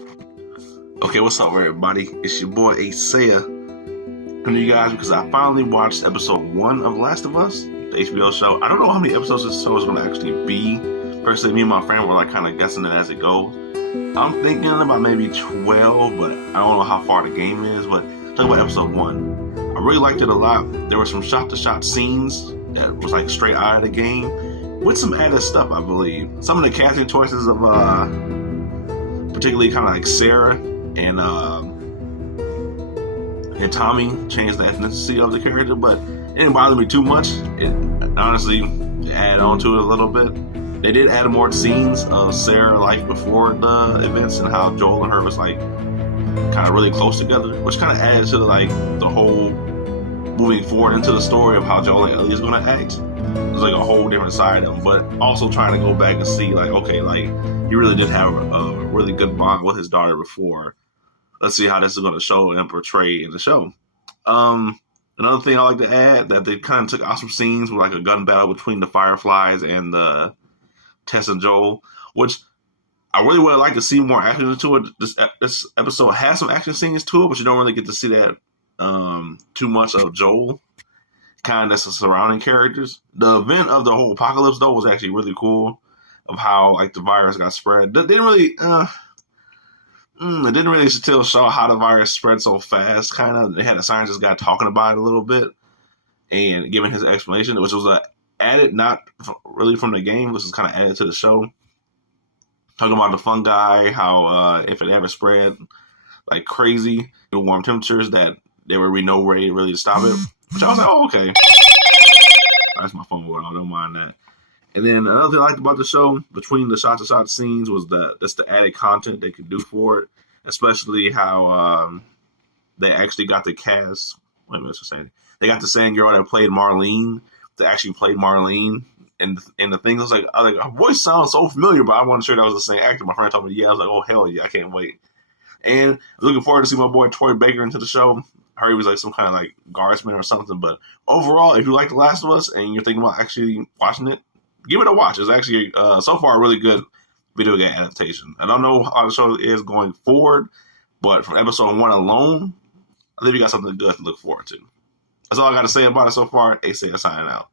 Okay, what's up, everybody? It's your boy Isaiah. Come to you guys because I finally watched episode 1 of Last of Us, the HBO show. I don't know how many episodes this show is going to actually be. Personally, me and my friend were like kind of guessing it as it goes. I'm thinking about maybe 12, but I don't know how far the game is. But talking about episode 1, I really liked it a lot. There were some shot-to-shot scenes that was like straight out of the game with some added stuff, I believe. Some of the casting choices of particularly kind of like Sarah and Tommy changed the ethnicity of the character, but it didn't bother me too much. It honestly added on to it a little bit. They did add more scenes of Sarah life before the events and how Joel and her was like kind of really close together, which kind of added to the whole moving forward into the story of how Joel and Ellie is going to act. There's like a whole different side of him, but also trying to go back and see like, okay, like he really did have a really good bond with his daughter before. Let's see how this is going to show and portray in the show. Another thing I like to add that they kind of took out some scenes with like a gun battle between the Fireflies and the Tess and Joel, which I really would like to see more action into it. This episode has some action scenes to it, but you don't really get to see that too much of Joel. Kind of the surrounding characters. The event of the whole apocalypse though was actually really cool. Of how like the virus got spread. It didn't really still show how the virus spread so fast. Kind of, they had a scientist guy talking about it a little bit and giving his explanation, which was added, not really from the game. This was kind of added to the show. Talking about the fungi, how if it ever spread like crazy, the warm temperatures, that there would be no way really to stop it. Which I was like, oh, okay. That's my phone going on. Don't mind that. And then another thing I liked about the show, between the shot-to-shot scenes, was that's the added content they could do for it. Especially how they actually got the cast. Wait a minute, what's saying? They got the same girl that played Marlene. That actually played Marlene. And the thing was like, her voice sounds so familiar, but I wasn't sure that was the same actor. My friend told me, yeah. I was like, oh, hell yeah, I can't wait. And looking forward to see my boy Troy Baker into the show. I heard he was like some kind of like guardsman or something. But overall, if you like The Last of Us and you're thinking about actually watching it, give it a watch. It's actually, so far, a really good video game adaptation. I don't know how the show is going forward, but from episode 1 alone, I think we got something good to look forward to. That's all I got to say about it so far. Ace signing out.